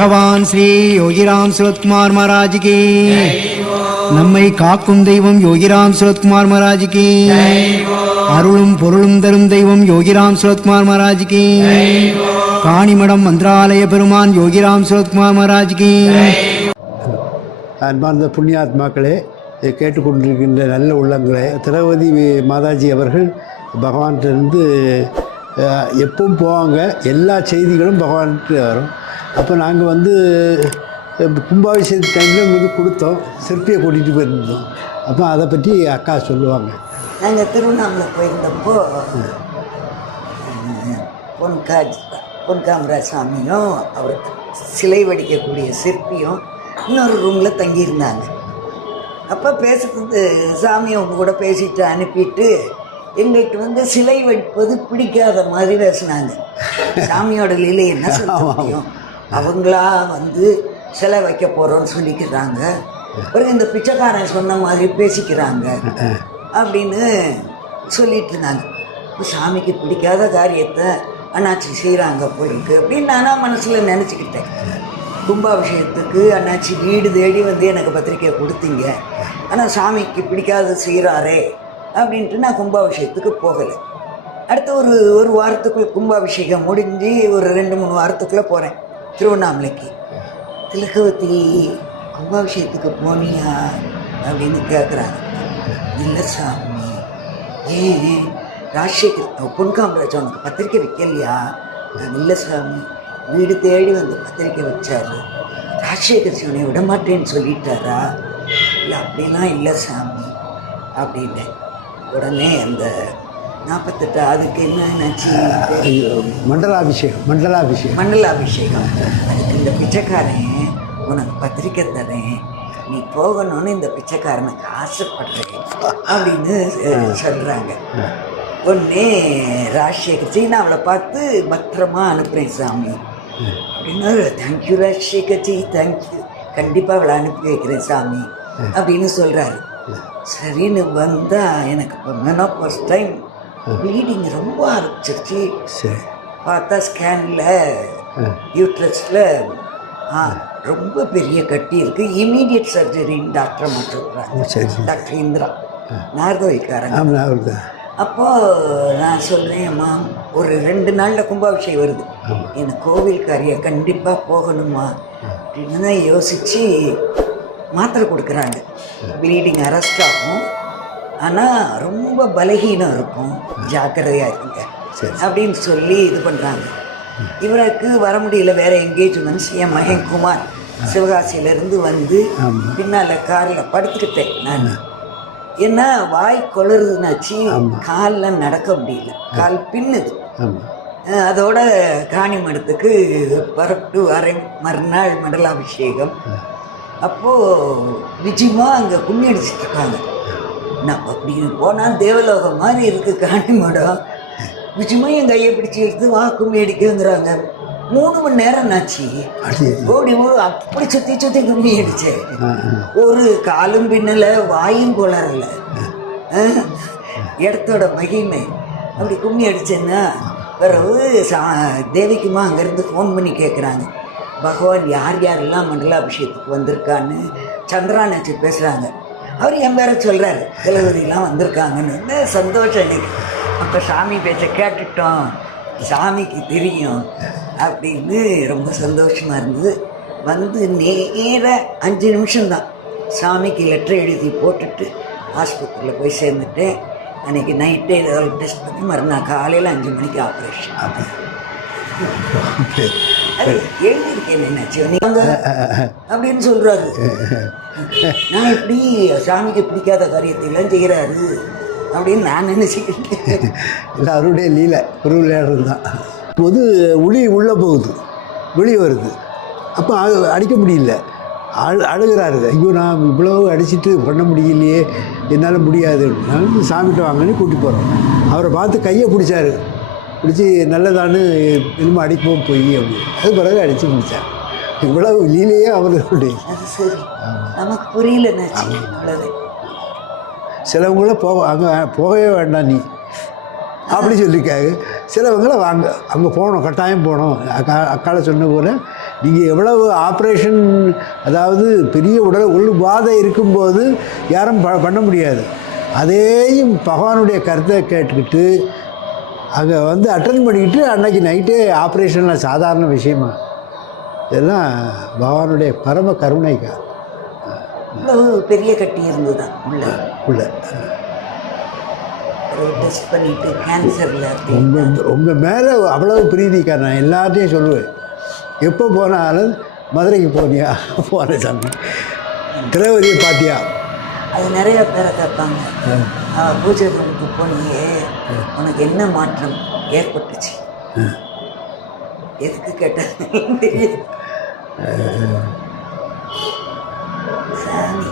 பகவான் ஸ்ரீ யோகிராம் சுரத்குமார் மகாராஜுக்கு, நம்மை காக்கும் தெய்வம் யோகிராம் சுரத்குமார் மகாராஜுக்கு, அருளும் பொருளும் தரும் தெய்வம் யோகிராம் சுரத்குமார் மகாராஜுக்கு, காணிமடம் மந்திராலய பெருமான் யோகிராம் சுரத்குமார் மகாராஜுக்கு. அன்பார்ந்த புண்ணியாத்மாக்களே, கேட்டுக்கொண்டிருக்கின்ற நல்ல உள்ளங்களே, திரௌபதி மாதாஜி அவர்கள் பகவான்கிட்டருந்து எப்பவும் போவாங்க. எல்லா செய்திகளும் பகவான்கிட்ட வரும். அப்போ நாங்கள் கும்பாபிஷேக டைமில் கொடுத்தோம், சிற்பியை கூட்டிகிட்டு போயிருந்தோம். அப்போ அதை பற்றி அக்கா சொல்லுவாங்க. நாங்கள் திருவண்ணாமலை போயிருந்தப்போ பொன்காமராஜ் சாமியும் அவர் சிலை வடிக்கக்கூடிய சிற்பியும் இன்னொரு ரூமில் தங்கியிருந்தாங்க. அப்போ பேசுறது சாமி அவங்க கூட பேசிட்டு அனுப்பிட்டு எங்களுக்கு சிலை வடிப்பது பிடிக்காத மாதிரி பேசினாங்க. சாமியோட லீலை என்ன சொல்ல முடியும், அவங்களா சிலை வைக்க போகிறோன்னு சொல்லிக்கிறாங்க, பிறகு இந்த பிச்சைக்காரன் சொன்ன மாதிரி பேசிக்கிறாங்க அப்படின்னு சொல்லிட்டு இருந்தாங்க. சாமிக்கு பிடிக்காத காரியத்தை அண்ணாச்சி செய்கிறாங்க போயிருக்கு அப்படின்னு நானாக மனசில் நினச்சிக்கிட்டேன். கும்பாபிஷேகத்துக்கு அண்ணாச்சி வீடு தேடி எனக்கு பத்திரிக்கை கொடுத்தீங்க, ஆனால் சாமிக்கு பிடிக்காத செய்கிறாரே அப்படின்ட்டு நான் கும்பாபிஷேகத்துக்கு போகலை. அடுத்து ஒரு வாரத்துக்குள்ள கும்பாபிஷேகம் முடிஞ்சு ஒரு 2-3 வாரத்துக்குள்ளே போகிறேன் திருவண்ணாமலைக்கு. திலகவதி கும்பாபிஷேகத்துக்கு போனியா அப்படின்னு கேட்குறாங்க. இல்லை சாமி. ஏன் ராஜசேகர் பொன்காமராஜ் உனக்கு பத்திரிக்கை வைக்கலையா? இல்லை சாமி, வீடு தேடி பத்திரிக்கை வச்சாரு, ராஜசேகர் சிவனை விட மாட்டேன்னு சொல்லிட்டாரா? இல்லை அப்படிலாம் இல்லை சாமி அப்படின்னு. உடனே அந்த 48 அதுக்கு என்னாச்சு, மண்டலாபிஷேகம். அதுக்கு இந்த பிச்சைக்காரன் உனக்கு பத்திரிக்கை தரேன், நீ போகணும்னு இந்த பிச்சைக்காரனுக்கு ஆசைப்படுறேன் அப்படின்னு சொல்கிறாங்க. உடனே ராஜசேகர் சீனாவில் பார்த்து பத்திரமா அனுப்புகிறேன் சாமி அப்படின்னு. தேங்க்யூ ராஜசேகர்ஜி, தேங்க்யூ, கண்டிப்பாக அவளை அனுப்பி வைக்கிறேன் சாமி அப்படின்னு சொல்கிறாரு. சரின்னு வந்தால் எனக்கு இப்போ மெனோபாஸ் டைம், ப்ளீடிங் ரொம்ப ஆரம்பிச்சிருச்சு. பார்த்தா ஸ்கேனில் யூட்ரஸில் ரொம்ப பெரிய கட்டி இருக்குது, இமீடியட் சர்ஜரின்னு டாக்டர் அம்மா சொல்கிறாங்க. டாக்டர் இந்திரா நார்கோவிக்காரங்க. அப்போது நான் சொல்கிறேன், அம்மா ஒரு 2 நாளில் கும்பாபிஷேகம் வருது, எனக்கு கோவில்காரியை கண்டிப்பாக போகணுமா அப்படின்னு தான் யோசித்து மாத்திரை கொடுக்குறாங்க. ப்ளீடிங் அரெஸ்ட் ஆகும், ஆனால் ரொம்ப பலகீனம் இருக்கும், ஜாக்கிரதையாக இருங்க அப்படின்னு சொல்லி இது பண்ணுறாங்க. இவருக்கு வர முடியல, வேறு என்கேஜ்மெண்ட்ஸ். என் மகன் குமார் சிவகாசியிலேருந்து பின்னால் காரில் படுத்துக்கிட்டேன் நான். ஏன்னா வாய் கொளருதுனாச்சு, காலில் நடக்க முடியல, கால் பின்னுது. அதோட காணிமடத்துக்கு பரப்பிட்டு வரேன். மறுநாள் மண்டலாபிஷேகம். அப்போது நிச்சயமாக அங்கே கும்மி அடிச்சுட்டு இருக்காங்க. நான் அப்படின்னு போனால் தேவலோகம் மாதிரி இருக்குது காணிமடம். நிச்சயமாக என் கையை பிடிச்சி எடுத்து வா கும்மி அடிக்கங்கிறாங்க. 3 மணி நேரம் ஆச்சு. ஓடி அப்படி சுற்றி கும்மி அடித்தேன். ஒரு காலும் பின்னல, வாயும் கொளரல. இடத்தோட மகிமை. அப்படி கும்மி அடித்தேன்னா பிறகு தேவிக்குமா அங்கேருந்து ஃபோன் பண்ணி கேட்குறாங்க, பகவான் யாரெல்லாம் மண்டலாபிஷேகத்துக்கு வந்திருக்கான்னு சந்திராநாச்சி பேசுகிறாங்க. அவர் என் பேரை சொல்கிறாரு, திலகவதிலாம் வந்திருக்காங்கன்னு. சந்தோஷம் எனக்கு. அப்போ சாமி பேச்சை கேட்டுட்டோம், சாமிக்கு தெரியும் அப்படின்னு ரொம்ப சந்தோஷமாக இருந்தது. நேராக 5 நிமிஷம்தான் சாமிக்கு லெட்டர் எழுதி போட்டுட்டு ஆஸ்பத்திரியில் போய் சேர்ந்துட்டேன். அன்றைக்கி நைட்டே ஏதாவது டெஸ்ட் பண்ணி மறுநாள் காலையில் 5 மணிக்கு ஆப்ரேஷன். அது எழுதியிருக்கேன் என்னாச்சு அப்படின்னு சொல்கிறாரு. நான் இப்படி சாமிக்கு பிடிக்காத காரியத்தையெல்லாம் செய்கிறாரு அப்படின்னு நான் நினச்சிக்கிட்டேன். இல்லை, அவருடைய லீலை, ஒரு விளையாடுறது தான். இப்போது உளி உள்ளே போகுது, வெளியே வருது. அப்போ அடிக்க முடியல, அழுகிறாரு. ஐயோ, நான் இவ்வளவு அடிச்சுட்டு பண்ண முடியலையே, என்னால் முடியாது. நான் சாமிகிட்ட வாங்கன்னு கூட்டிட்டு போகிறோம். அவரை பார்த்து கையை பிடிச்சாரு, பிடிச்சி நல்லதான்னு இனிமேல் அடிப்போம் போய் அப்படின்னு. அது பிறகு அடித்து முடித்தார். இவ்வளவு லீலையே அவர்களுடைய. நமக்கு புரியல. சிலவங்கள அங்கே போகவே வேண்டாம் நீ அப்படி சொல்லியிருக்காங்க. சிலவங்கள அங்கே போகணும், கட்டாயம் போகணும். அக்கால சொன்ன போல் நீங்கள் எவ்வளவு ஆப்ரேஷன், அதாவது பெரிய உள் பாதை இருக்கும்போது யாரும் பண்ண முடியாது. அதையும் பகவானுடைய கருத்தை கேட்டுக்கிட்டு அங்கே வந்து அட்டன் பண்ணிக்கிட்டு அன்னைக்கு நைட்டே ஆப்ரேஷனில் சாதாரண விஷயமா. இதெல்லாம் பகவானுடைய பரம கருணைக்கா. இவ்வளவு பெரிய கட்டி இருந்துதான் உள்ள டெஸ்ட் பண்ணிட்டு கேன்சரில் உங்கள் மேலே அவ்வளவு பிரீதிக்கா. நான் எல்லாத்தையும் சொல்லுவேன். எப்போ போனாலும் மதுரைக்கு போனியா? போன சாமி. திரௌபதியை பார்த்தியா? அது நிறைய பேரை கேட்பாங்க. பூஜை ரூமுக்கு போனியே, உனக்கு என்ன மாற்றம் ஏற்பட்டுச்சு? எதுக்கு கேட்டாங்க தெரியுது சாமி.